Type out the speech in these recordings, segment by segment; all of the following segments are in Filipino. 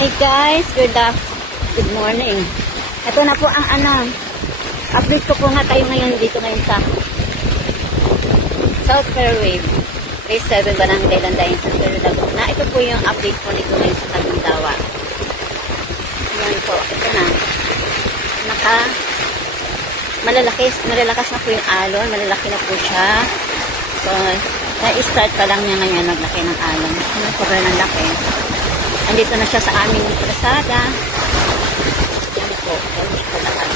Hi guys, good morning. Ito na po ang update ko po nga tayo ngayon dito ngayon sa South Fairway, Phase 7, Barangay Landain, San Pedro Laguna. Ito po yung update ko nito ngayon sa Katundawa. Yan po, ito na. Malalakas na po yung alon, malalaki na po siya. So, na-start pa lang niya ngayon maglaki ng alon. Sobrang ng laki. Andito na siya sa aming kalsada. Yan po, ganyan po lakas.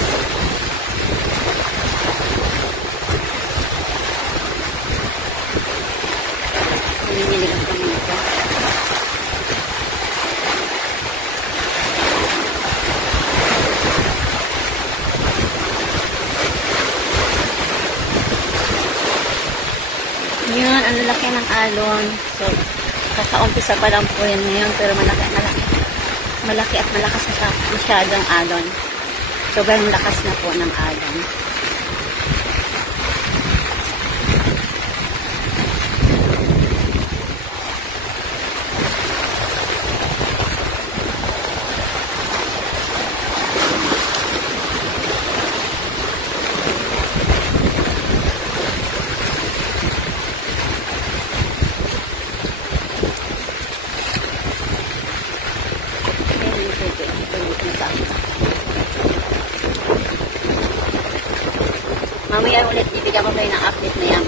Naninilig ang kami ito. Yan, ang lalaki ng alon. So, kakaumpisa pa lang po yan ngayon, pero malaki at malakas na siya, masyadong alon. Sobrang lakas na po ng alon. Mamaya ulit, bibigyan ko kayo ng update na yan.